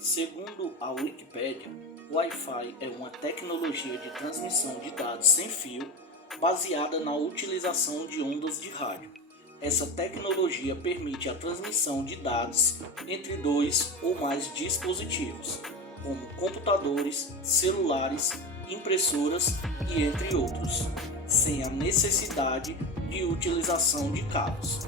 Segundo a Wikipédia, o Wi-Fi é uma tecnologia de transmissão de dados sem fio baseada na utilização de ondas de rádio. Essa tecnologia permite a transmissão de dados entre dois ou mais dispositivos, como computadores, celulares, impressoras e entre outros, sem a necessidade de utilização de cabos.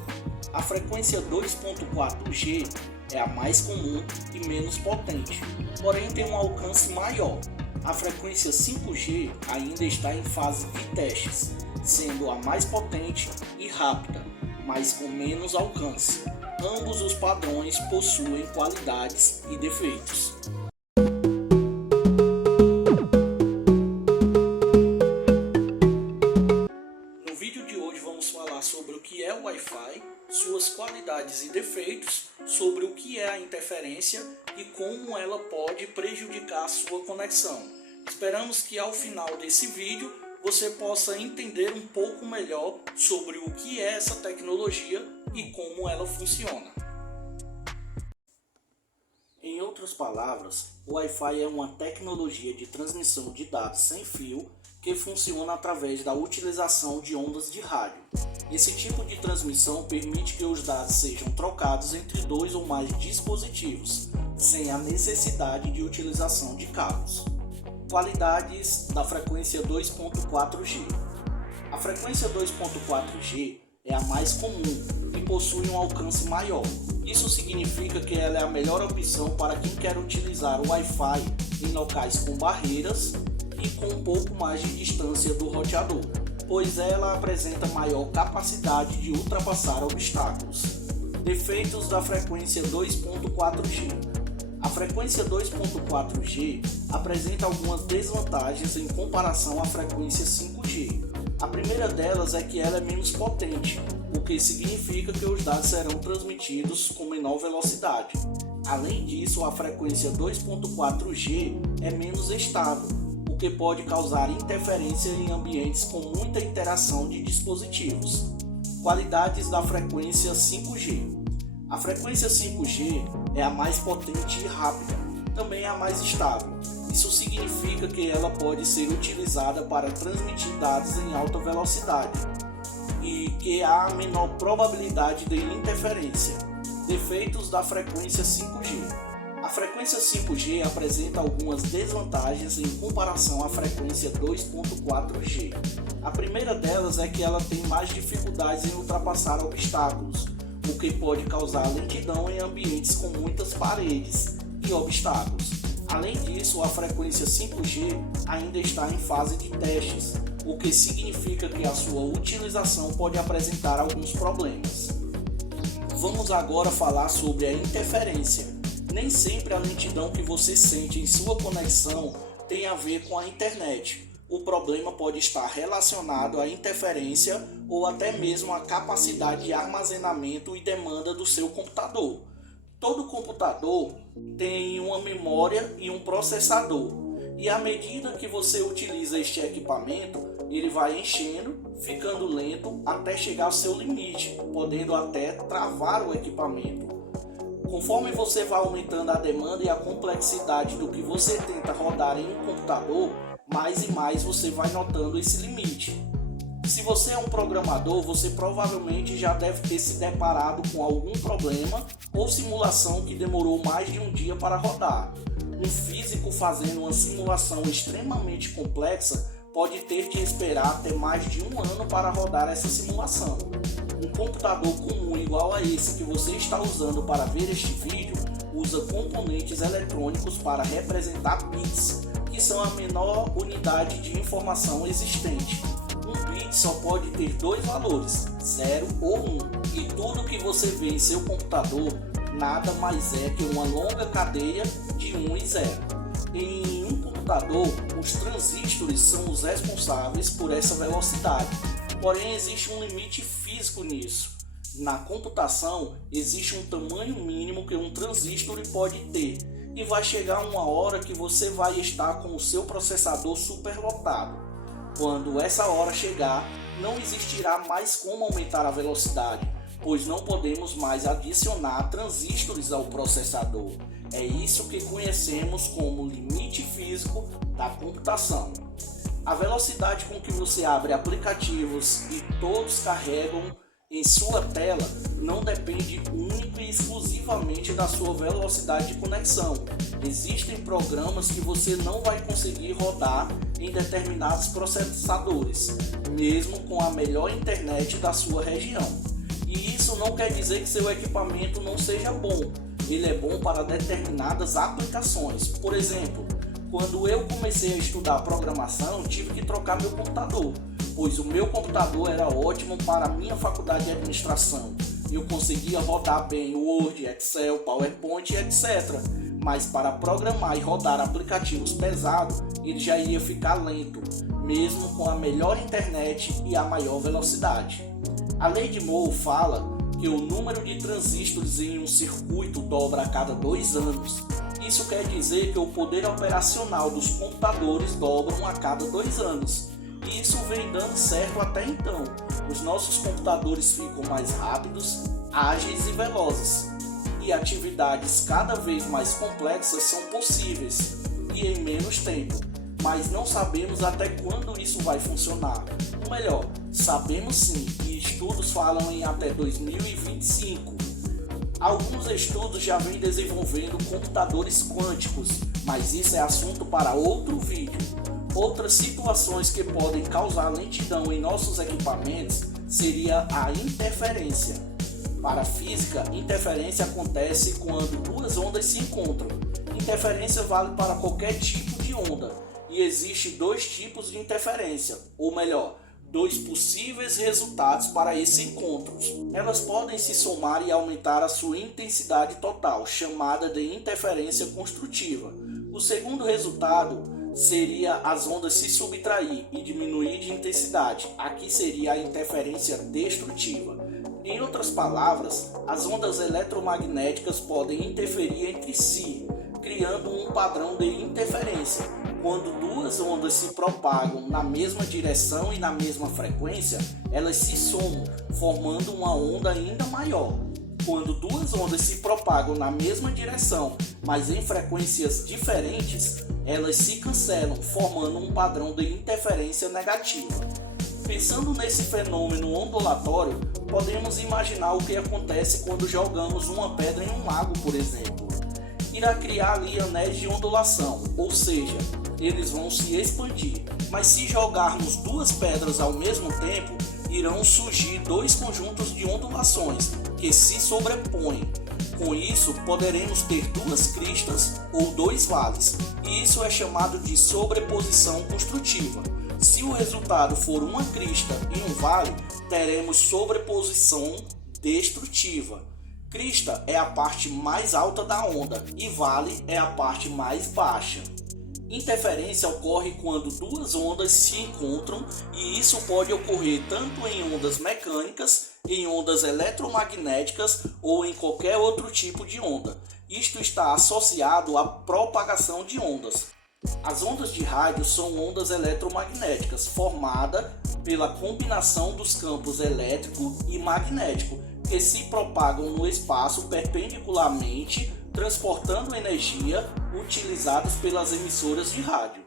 A frequência 2.4G é a mais comum e menos potente, porém tem um alcance maior. A frequência 5G ainda está em fase de testes, sendo a mais potente e rápida, mas com menos alcance. Ambos os padrões possuem qualidades e defeitos. No vídeo de hoje vamos falar sobre o que é o Wi-Fi, suas qualidades e defeitos, sobre o que é a interferência e como ela pode prejudicar a sua conexão. Esperamos que ao final desse vídeo você possa entender um pouco melhor sobre o que é essa tecnologia e como ela funciona. Em outras palavras, o Wi-Fi é uma tecnologia de transmissão de dados sem fio que funciona através da utilização de ondas de rádio. Esse tipo de transmissão permite que os dados sejam trocados entre dois ou mais dispositivos, sem a necessidade de utilização de cabos. Qualidades da frequência 2.4G. A frequência 2.4G é a mais comum e possui um alcance maior. Isso significa que ela é a melhor opção para quem quer utilizar o Wi-Fi em locais com barreiras e com um pouco mais de distância do roteador, pois ela apresenta maior capacidade de ultrapassar obstáculos. Defeitos da frequência 2.4G. A frequência 2.4G apresenta algumas desvantagens em comparação à frequência 5G. A primeira delas é que ela é menos potente, o que significa que os dados serão transmitidos com menor velocidade. Além disso, a frequência 2.4G é menos estável, o que pode causar interferência em ambientes com muita interação de dispositivos. Qualidades da frequência 5G. A frequência 5G é a mais potente e rápida, também é a mais estável. Isso significa que ela pode ser utilizada para transmitir dados em alta velocidade e que há a menor probabilidade de interferência. Defeitos da frequência 5G. A frequência 5G apresenta algumas desvantagens em comparação à frequência 2.4G. A primeira delas é que ela tem mais dificuldades em ultrapassar obstáculos, o que pode causar lentidão em ambientes com muitas paredes e obstáculos. Além disso, a frequência 5G ainda está em fase de testes, o que significa que a sua utilização pode apresentar alguns problemas. Vamos agora falar sobre a interferência. Nem sempre a lentidão que você sente em sua conexão tem a ver com a internet. O problema pode estar relacionado à interferência ou até mesmo à capacidade de armazenamento e demanda do seu computador. Todo computador tem uma memória e um processador, e à medida que você utiliza este equipamento, ele vai enchendo, ficando lento até chegar ao seu limite, podendo até travar o equipamento. Conforme você vai aumentando a demanda e a complexidade do que você tenta rodar em um computador, mais e mais você vai notando esse limite. Se você é um programador, você provavelmente já deve ter se deparado com algum problema ou simulação que demorou mais de um dia para rodar. Um físico fazendo uma simulação extremamente complexa pode ter que esperar até mais de um ano para rodar essa simulação. Um computador comum igual a esse que você está usando para ver este vídeo usa componentes eletrônicos para representar bits, que são a menor unidade de informação existente. Um bit só pode ter dois valores, 0 ou 1, e tudo que você vê em seu computador nada mais é que uma longa cadeia de 1 e 0. Em um computador, os transistores são os responsáveis por essa velocidade, porém existe um limite físico nisso. Na computação, existe um tamanho mínimo que um transistor pode ter, e vai chegar uma hora que você vai estar com o seu processador superlotado. Quando essa hora chegar, não existirá mais como aumentar a velocidade, pois não podemos mais adicionar transistores ao processador. É isso que conhecemos como limite físico da computação. A velocidade com que você abre aplicativos e todos carregam em sua tela não depende única e exclusivamente da sua velocidade de conexão. Existem programas que você não vai conseguir rodar em determinados processadores, mesmo com a melhor internet da sua região. E isso não quer dizer que seu equipamento não seja bom. Ele é bom para determinadas aplicações. Por exemplo, quando eu comecei a estudar programação, tive que trocar meu computador, pois o meu computador era ótimo para a minha faculdade de administração. Eu conseguia rodar bem Word, Excel, PowerPoint, etc. Mas para programar e rodar aplicativos pesados, ele já ia ficar lento, mesmo com a melhor internet e a maior velocidade. A lei de Moore fala que o número de transistores em um circuito dobra a cada 2 anos. Isso quer dizer que o poder operacional dos computadores dobram a cada 2 anos. E isso vem dando certo até então. Os nossos computadores ficam mais rápidos, ágeis e velozes. E atividades cada vez mais complexas são possíveis e em menos tempo. Mas não sabemos até quando isso vai funcionar. Ou melhor, sabemos sim, e estudos falam em até 2025. Alguns estudos já vêm desenvolvendo computadores quânticos, mas isso é assunto para outro vídeo. Outras situações que podem causar lentidão em nossos equipamentos seria a interferência. Para a física, interferência acontece quando 2 ondas se encontram. Interferência vale para qualquer tipo de onda, e existe 2 tipos de interferência, ou melhor, 2 possíveis resultados para esses encontros. Elas podem se somar e aumentar a sua intensidade total, chamada de interferência construtiva. O segundo resultado seria as ondas se subtrair e diminuir de intensidade. Aqui seria a interferência destrutiva. Em outras palavras, as ondas eletromagnéticas podem interferir entre si, criando um padrão de interferência. Quando 2 ondas se propagam na mesma direção e na mesma frequência, elas se somam, formando uma onda ainda maior. Quando 2 ondas se propagam na mesma direção, mas em frequências diferentes, elas se cancelam, formando um padrão de interferência negativa. Pensando nesse fenômeno ondulatório, podemos imaginar o que acontece quando jogamos uma pedra em um lago, por exemplo. Irá criar ali anéis de ondulação, ou seja, eles vão se expandir. Mas se jogarmos 2 pedras ao mesmo tempo, irão surgir 2 conjuntos de ondulações que se sobrepõem. Com isso, poderemos ter 2 cristas ou 2 vales, e isso é chamado de sobreposição construtiva. Se o resultado for uma crista e um vale, teremos sobreposição destrutiva. Crista é a parte mais alta da onda e vale é a parte mais baixa. Interferência ocorre quando 2 ondas se encontram, e isso pode ocorrer tanto em ondas mecânicas, em ondas eletromagnéticas ou em qualquer outro tipo de onda. Isto está associado à propagação de ondas. As ondas de rádio são ondas eletromagnéticas formadas pela combinação dos campos elétrico e magnético, que se propagam no espaço perpendicularmente, transportando energia utilizadas pelas emissoras de rádio.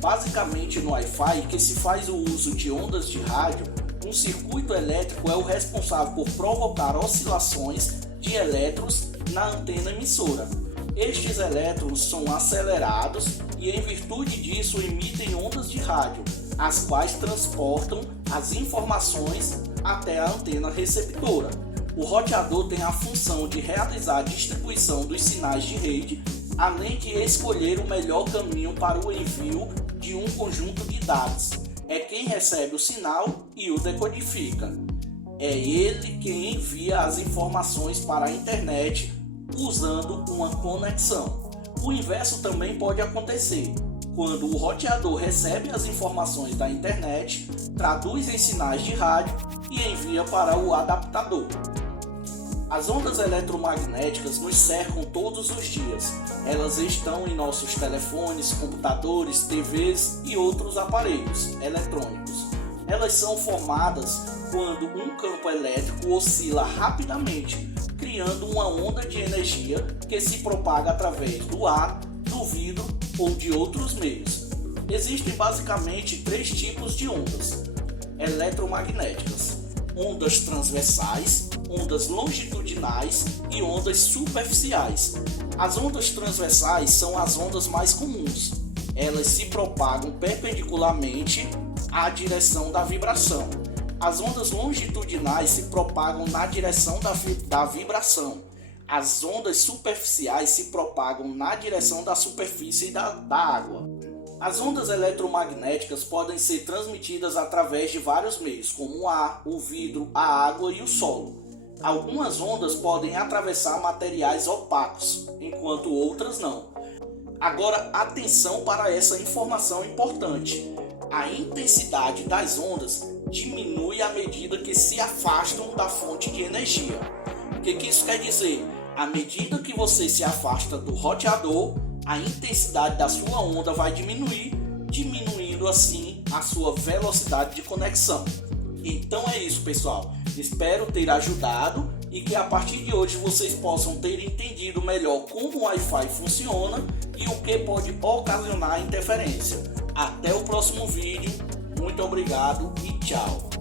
Basicamente, no Wi-Fi, que se faz o uso de ondas de rádio, um circuito elétrico é o responsável por provocar oscilações de elétrons na antena emissora. Estes elétrons são acelerados e, em virtude disso, emitem ondas de rádio, as quais transportam as informações até a antena receptora. O roteador tem a função de realizar a distribuição dos sinais de rede, além de escolher o melhor caminho para o envio de um conjunto de dados. É quem recebe o sinal e o decodifica. É ele quem envia as informações para a internet usando uma conexão. O inverso também pode acontecer. Quando o roteador recebe as informações da internet, traduz em sinais de rádio e envia para o adaptador. As ondas eletromagnéticas nos cercam todos os dias. Elas estão em nossos telefones, computadores, TVs e outros aparelhos eletrônicos. Elas são formadas quando um campo elétrico oscila rapidamente, criando uma onda de energia que se propaga através do ar, do vidro ou de outros meios. Existem basicamente 3 tipos de ondas eletromagnéticas: ondas transversais, ondas longitudinais e ondas superficiais. As ondas transversais são as ondas mais comuns. Elas se propagam perpendicularmente à direção da vibração. As ondas longitudinais se propagam na direção da vibração. As ondas superficiais se propagam na direção da superfície da água. As ondas eletromagnéticas podem ser transmitidas através de vários meios, como o ar, o vidro, a água e o solo. Algumas ondas podem atravessar materiais opacos, enquanto outras não. Agora, atenção para essa informação importante. A intensidade das ondas diminui à medida que se afastam da fonte de energia. O que isso quer dizer? À medida que você se afasta do roteador, a intensidade da sua onda vai diminuir, diminuindo assim a sua velocidade de conexão. Então é isso, pessoal. Espero ter ajudado e que a partir de hoje vocês possam ter entendido melhor como o Wi-Fi funciona e o que pode ocasionar interferência. Até o próximo vídeo. Muito obrigado e tchau.